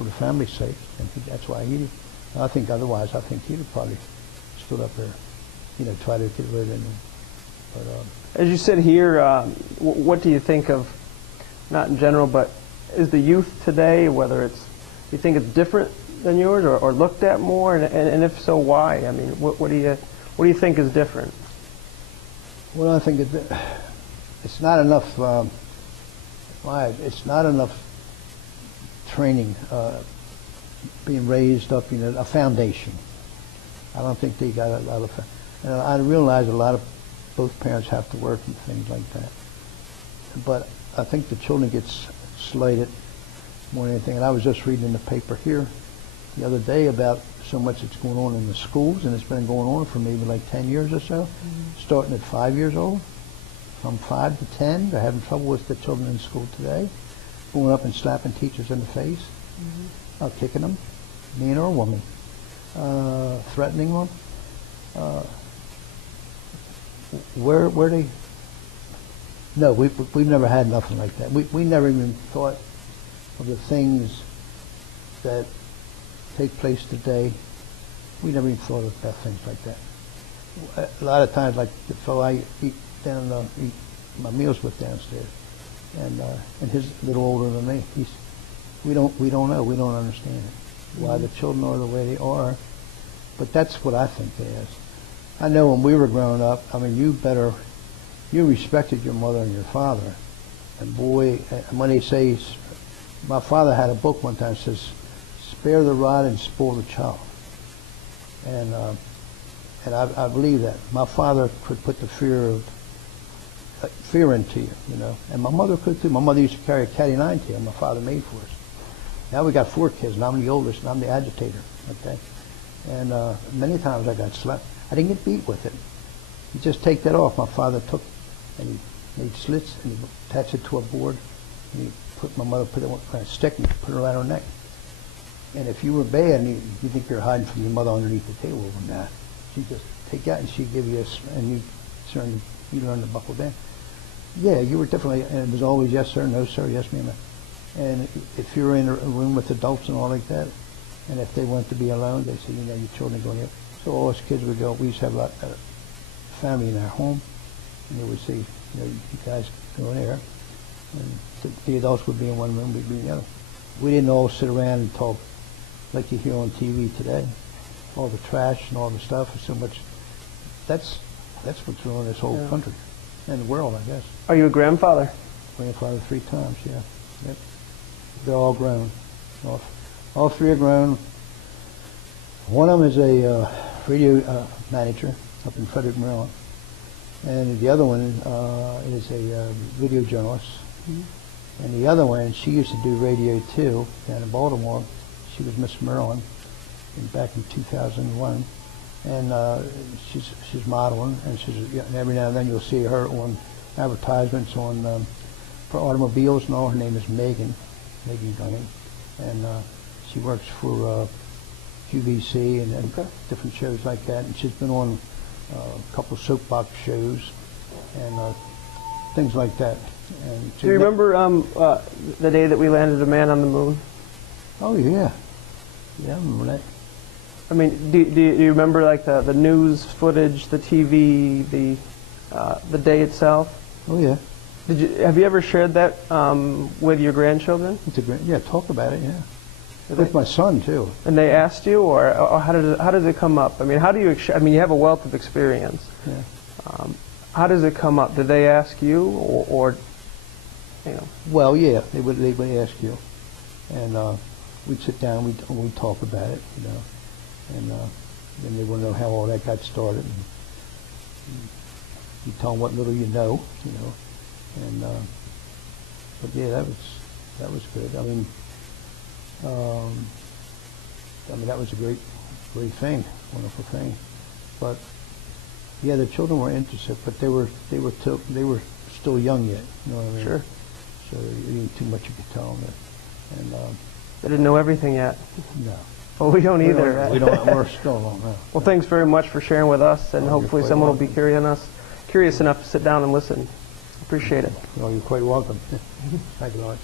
for the family's sake, and that's why he. I think otherwise, I think he'd have probably stood up there, try to get rid of him. But as you sit here, what do you think of, not in general, but is the youth today, whether it's, you think it's different than yours, or looked at more, and if so, why? I mean, what do you think is different? Well, I think it's not enough. It's not enough training, being raised up in a foundation. I don't think they got a lot of. And I realize a lot of both parents have to work and things like that. But I think the children get slighted more than anything. And I was just reading in the paper here the other day about so much that's going on in the schools, and it's been going on for maybe like 10 years or so, starting at 5 years old. From 5 to 10, they're having trouble with the children in school today, going up and slapping teachers in the face, kicking them, man or woman, threatening them. Where they? No, we've never had nothing like that. We never even thought of the things that take place today. We never even thought about things like that. A lot of times, like the fellow I eat my meals with downstairs, and he's a little older than me. We don't know. We don't understand it. Why the children are the way they are. But that's what I think it is. I know when we were growing up, I mean, you respected your mother and your father. And boy, when they say, my father had a book one time that says, spare the rod and spoil the child. And I believe that. My father could put the fear into you, and my mother could too. My mother used to carry a Caddy-9 tail my father made for us. Now we got 4 kids, and I'm the oldest, and I'm the agitator, okay? And many times I got slapped. I didn't get beat with it. You just take that off. My father took, and he made slits, and he attached it to a board, and my mother put it on a stick and put it around her neck. And if you were bad, and you think you're hiding from your mother underneath the table, nah. She'd just take that, and she'd give you and you learn to buckle down. Yeah, you were definitely, and it was always yes sir, no sir, yes ma'am. And if you were in a room with adults and all like that, and if they wanted to be alone, they said, your children are going here. So all us kids would go. We used to have a family in our home, and they would say, you guys go in there, and the adults would be in one room, we'd be in the other. We didn't all sit around and talk like you hear on TV today. All the trash and all the stuff is so much. That's what's ruining this whole country and the world, I guess. Are you a grandfather? Grandfather 3 times, yeah. Yep. They're all grown. All 3 are grown. One of them is a radio manager up in Frederick, Maryland, and the other one is a video journalist. And the other one, she used to do radio too down in Baltimore. She was Miss Maryland back in 2001, and she's modeling, and every now and then you'll see her on advertisements on for automobiles and all. Her name is Megan Gunning, and she works for QVC and different shows like that, and she's been on a couple of soapbox shows and things like that. And do you remember the day that we landed a man on the moon? Oh yeah, I remember that. I mean, do you remember like the news footage, the TV, the day itself? Oh yeah. Have you ever shared that with your grandchildren? Talk about it, yeah. With my son too. And they asked you, or how does it come up? I mean, how do you? I mean, you have a wealth of experience. Yeah. How does it come up? Did they ask you, or Well, yeah, they would ask you, and we'd sit down, we'd talk about it, and then they want to know how all that got started. And you tell them what little you know, and but yeah, that was good. I mean, that was a great thing, wonderful thing. But yeah, the children were interested, but they were still young yet. You know what I mean? Sure. So there ain't too much you could tell them. And they didn't know everything yet. No. Well, we don't either. We're still alone now. Well, thanks very much for sharing with us, and hopefully someone will be curious enough to sit down and listen. Appreciate it. Well, you're quite welcome. Thank you, Lawrence.